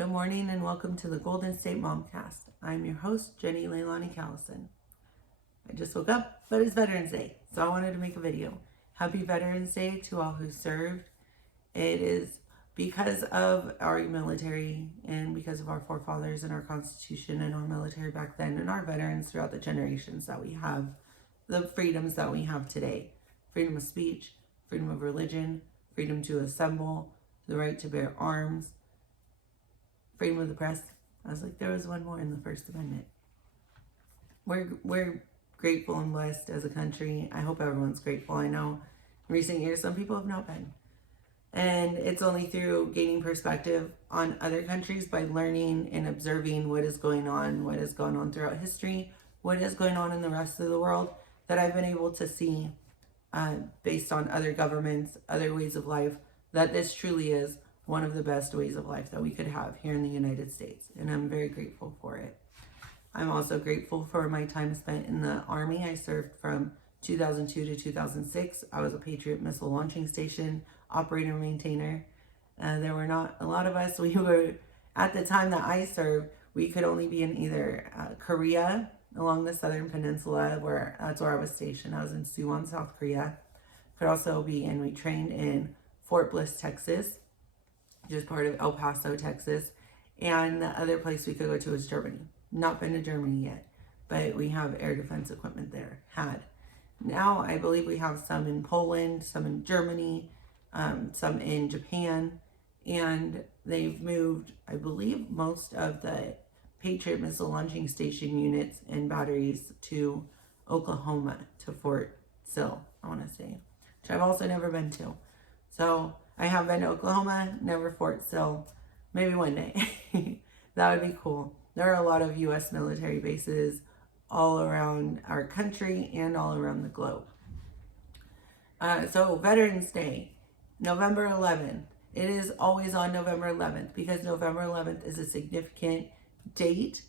Good morning and welcome to the Golden State Momcast. I'm your host, Jenny Leilani Callison. I just woke up, but it's Veterans Day, so I wanted to make a video. Happy Veterans Day to all who served. It is because of our military and because of our forefathers and our Constitution and our military back then and our veterans throughout the generations that we have the freedoms that we have today. Freedom of speech, freedom of religion, freedom to assemble, the right to bear arms, freedom of the press. I was like, there was one more in the First Amendment. We're grateful and blessed as a country. I hope everyone's grateful. I know in recent years some people have not been. And it's only through gaining perspective on other countries by learning and observing what has gone on throughout history, what is going on in the rest of the world, that I've been able to see, based on other governments, other ways of life, that this truly is one of the best ways of life that we could have here in the United States. And I'm very grateful for it. I'm also grateful for my time spent in the Army. I served from 2002 to 2006. I was a Patriot missile launching station operator maintainer. There were not a lot of us. We were, at the time that I served, we could only be in either Korea along the southern peninsula, that's where I was stationed. I was in Suwon, South Korea. Could also be in, we trained in Fort Bliss, Texas, which is part of El Paso, Texas. And the other place we could go to is Germany. Not been to Germany yet, but we have air defense equipment there, had. Now I believe we have some in Poland, some in Germany, some in Japan, and they've moved, I believe, most of the Patriot missile launching station units and batteries to Oklahoma, to Fort Sill, I want to say, which I've also never been to. So I have been to Oklahoma, never Fort Sill. Maybe one day. That would be cool. There are a lot of U.S. military bases all around our country and all around the globe. So Veterans Day, November 11th. It is always on November 11th because November 11th is a significant date,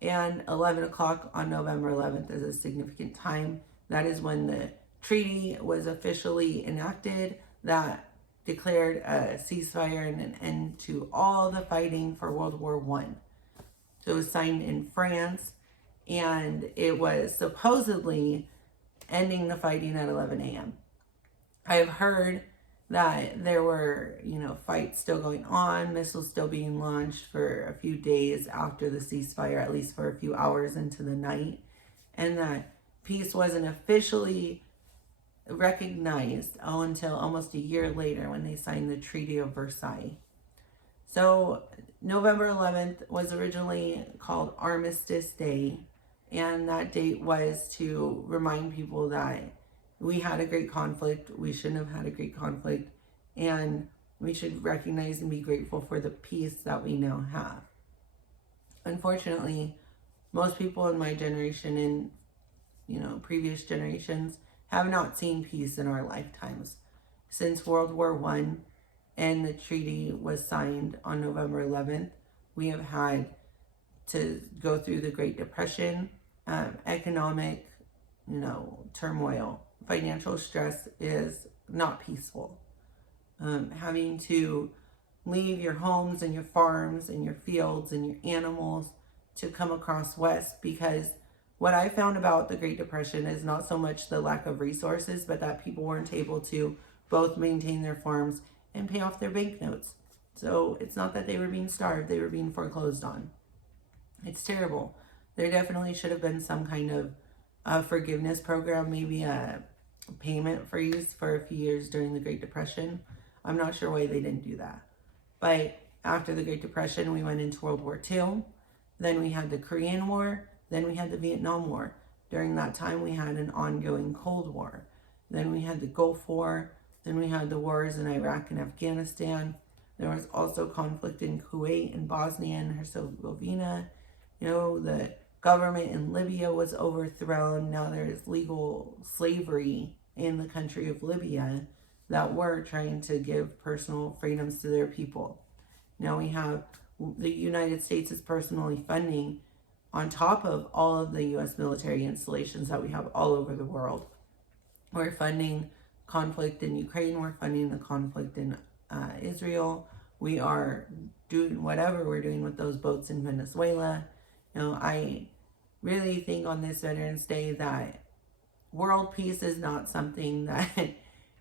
and 11 o'clock on November 11th is a significant time. That is when the treaty was officially enacted that declared a ceasefire and an end to all the fighting for World War I. So it was signed in France, and it was supposedly ending the fighting at 11 a.m. I have heard that there were, fights still going on, missiles still being launched for a few days after the ceasefire, at least for a few hours into the night, and that peace wasn't officially recognized until almost a year later when they signed the Treaty of Versailles. So November 11th was originally called Armistice Day, and that date was to remind people that we had a great conflict, we shouldn't have had a great conflict, and we should recognize and be grateful for the peace that we now have. Unfortunately, most people in my generation and previous generations have not seen peace in our lifetimes. Since World War I and the treaty was signed on November 11th, we have had to go through the Great Depression, economic, turmoil. Financial stress is not peaceful. Having to leave your homes and your farms and your fields and your animals to come across west, because what I found about the Great Depression is not so much the lack of resources, but that people weren't able to both maintain their farms and pay off their banknotes. So it's not that they were being starved, they were being foreclosed on. It's terrible. There definitely should have been some kind of forgiveness program, maybe a payment freeze for a few years during the Great Depression. I'm not sure why they didn't do that. But after the Great Depression, we went into World War II. Then we had the Korean War. Then we had the Vietnam War. During that time, we had an ongoing Cold War. Then we had the Gulf War. Then we had the wars in Iraq and Afghanistan. There was also conflict in Kuwait and Bosnia and Herzegovina. The government in Libya was overthrown. Now there's legal slavery in the country of Libya that were trying to give personal freedoms to their people. Now we have the United States is personally funding, on top of all of the U.S. military installations that we have all over the world. We're funding conflict in Ukraine. We're funding the conflict in Israel. we are doing whatever we're doing with those boats in Venezuela. I really think on this Veterans Day that world peace is not something that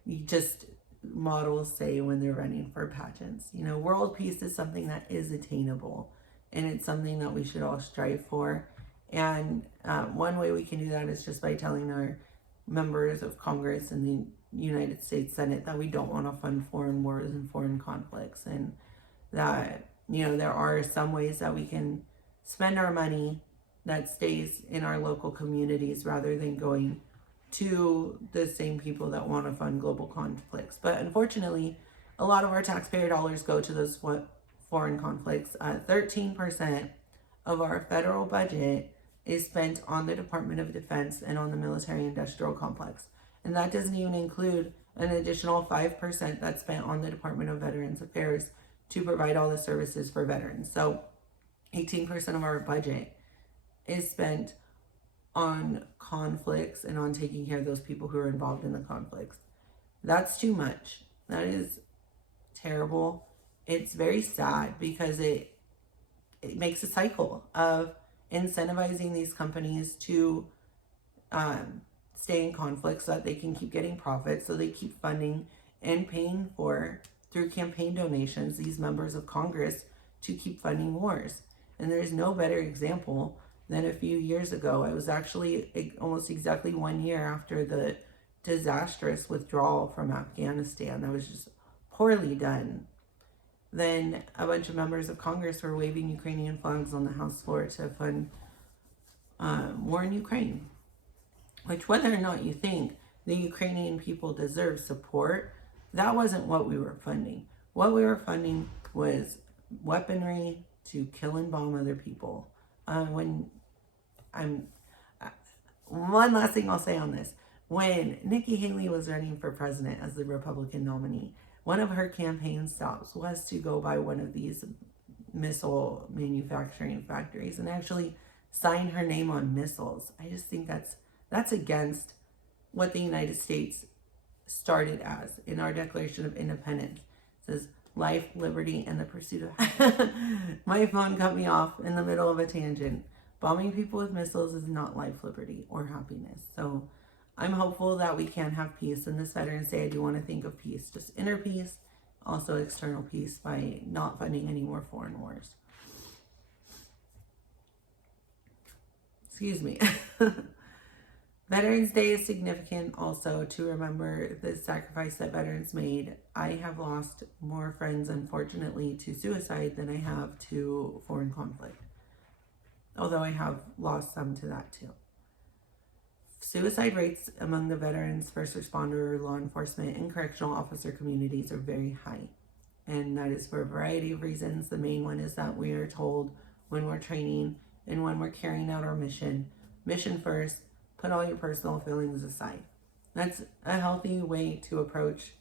you just models say when they're running for pageants. World peace is something that is attainable, and it's something that we should all strive for. And one way we can do that is just by telling our members of Congress and the United States Senate that we don't want to fund foreign wars and foreign conflicts, and that there are some ways that we can spend our money that stays in our local communities rather than going to the same people that want to fund global conflicts. But unfortunately, a lot of our taxpayer dollars go to those foreign conflicts. 13% of our federal budget is spent on the Department of Defense and on the military-industrial complex. And that doesn't even include an additional 5% that's spent on the Department of Veterans Affairs to provide all the services for veterans. So 18% of our budget is spent on conflicts and on taking care of those people who are involved in the conflicts. That's too much. That is terrible. It's very sad because it makes a cycle of incentivizing these companies to stay in conflict so that they can keep getting profits, so they keep funding and paying for, through campaign donations, these members of Congress to keep funding wars. And there's no better example than a few years ago. It was actually almost exactly 1 year after the disastrous withdrawal from Afghanistan that was just poorly done. Then a bunch of members of Congress were waving Ukrainian flags on the House floor to fund war in Ukraine. Which, whether or not you think the Ukrainian people deserve support, that wasn't what we were funding. What we were funding was weaponry to kill and bomb other people. One last thing I'll say on this. When Nikki Haley was running for president as the Republican nominee, one of her campaign stops was to go by one of these missile manufacturing factories and actually sign her name on missiles. I just think that's against what the United States started as in our Declaration of Independence. It says life, liberty, and the pursuit of my phone cut me off in the middle of a tangent. Bombing people with missiles is not life, liberty, or happiness. So I'm hopeful that we can have peace. And this Veterans Day, I do want to think of peace, just inner peace, also external peace, by not funding any more foreign wars. Excuse me. Veterans Day is significant also to remember the sacrifice that veterans made. I have lost more friends, unfortunately, to suicide than I have to foreign conflict. Although I have lost some to that too. Suicide rates among the veterans, first responder, law enforcement, and correctional officer communities are very high. And that is for a variety of reasons. The main one is that we are told when we're training and when we're carrying out our mission first, put all your personal feelings aside. That's a healthy way to approach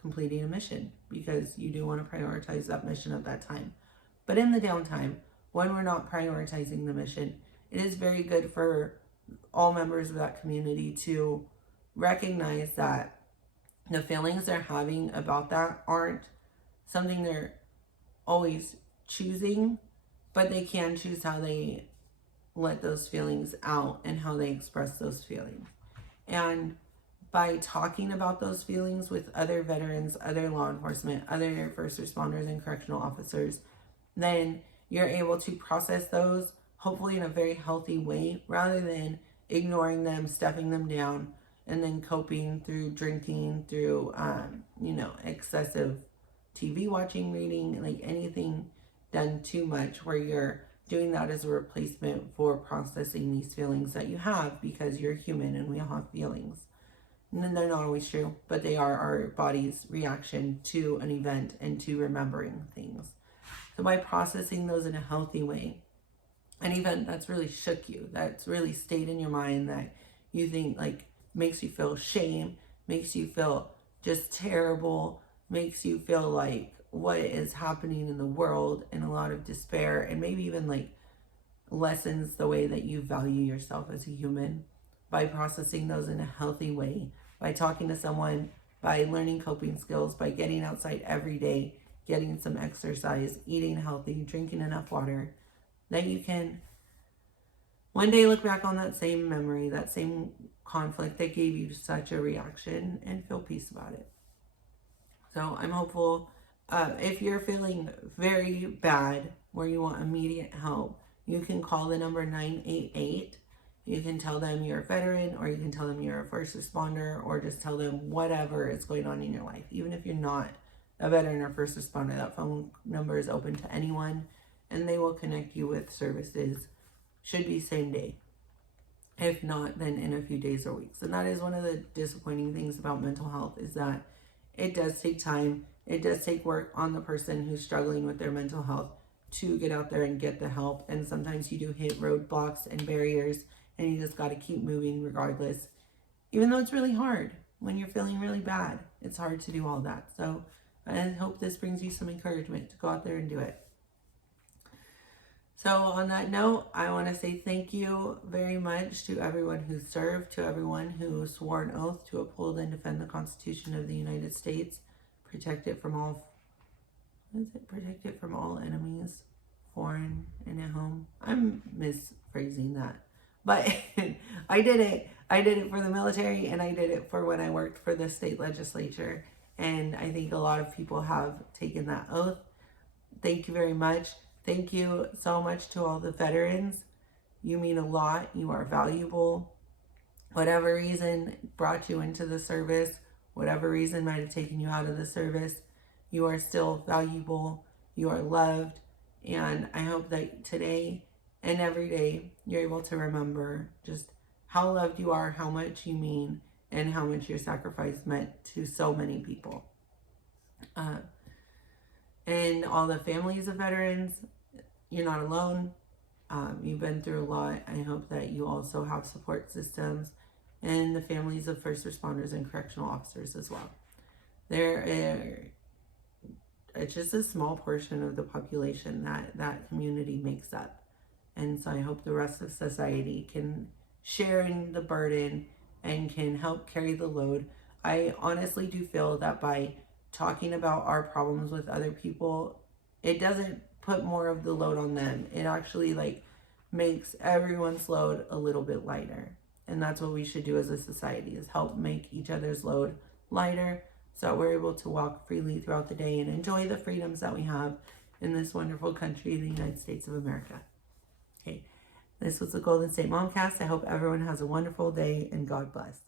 completing a mission, because you do want to prioritize that mission at that time. But in the downtime, when we're not prioritizing the mission, it is very good for all members of that community to recognize that the feelings they're having about that aren't something they're always choosing, but they can choose how they let those feelings out and how they express those feelings. And by talking about those feelings with other veterans, other law enforcement, other first responders, and correctional officers, then you're able to process those hopefully in a very healthy way, rather than ignoring them, stuffing them down, and then coping through drinking, through excessive TV watching, reading, like anything done too much where you're doing that as a replacement for processing these feelings that you have, because you're human and we all have feelings. And then they're not always true, but they are our body's reaction to an event and to remembering things. So by processing those in a healthy way, an event that's really shook you, that's really stayed in your mind, that you think like makes you feel shame, makes you feel just terrible, makes you feel like what is happening in the world, and a lot of despair, and maybe even like lessens the way that you value yourself as a human. By processing those in a healthy way, by talking to someone, by learning coping skills, by getting outside every day getting some exercise, eating healthy, drinking enough water, that you can one day look back on that same memory, that same conflict that gave you such a reaction, and feel peace about it. So I'm hopeful. If you're feeling very bad where you want immediate help, you can call the number 988. You can tell them you're a veteran, or you can tell them you're a first responder, or just tell them whatever is going on in your life. Even if you're not a veteran or first responder, that phone number is open to anyone, and they will connect you with services. Should be same day. If not, then in a few days or weeks. And that is one of the disappointing things about mental health, is that it does take time. It does take work on the person who's struggling with their mental health to get out there and get the help. And sometimes you do hit roadblocks and barriers, and you just got to keep moving regardless. Even though it's really hard when you're feeling really bad, it's hard to do all that. So I hope this brings you some encouragement to go out there and do it. So on that note, I want to say thank you very much to everyone who served, to everyone who swore an oath to uphold and defend the Constitution of the United States, protect it from all enemies, foreign and at home. I'm misphrasing that, but I did it. I did it for the military, and I did it for when I worked for the state legislature. And I think a lot of people have taken that oath. Thank you very much. Thank you so much to all the veterans. You mean a lot. You are valuable. Whatever reason brought you into the service, whatever reason might have taken you out of the service, you are still valuable. You are loved. And I hope that today and every day you're able to remember just how loved you are, how much you mean, and how much your sacrifice meant to so many people. And all the families of veterans, you're not alone. You've been through a lot. I hope that you also have support systems, and the families of first responders and correctional officers as well. It's just a small portion of the population that community makes up. And so I hope the rest of society can share in the burden and can help carry the load. I honestly do feel that by talking about our problems with other people, it doesn't put more of the load on them. It actually makes everyone's load a little bit lighter. And that's what we should do as a society, is help make each other's load lighter, so that we're able to walk freely throughout the day and enjoy the freedoms that we have in this wonderful country, the United States of America. Okay, this was the Golden State Momcast. I hope everyone has a wonderful day, and God bless.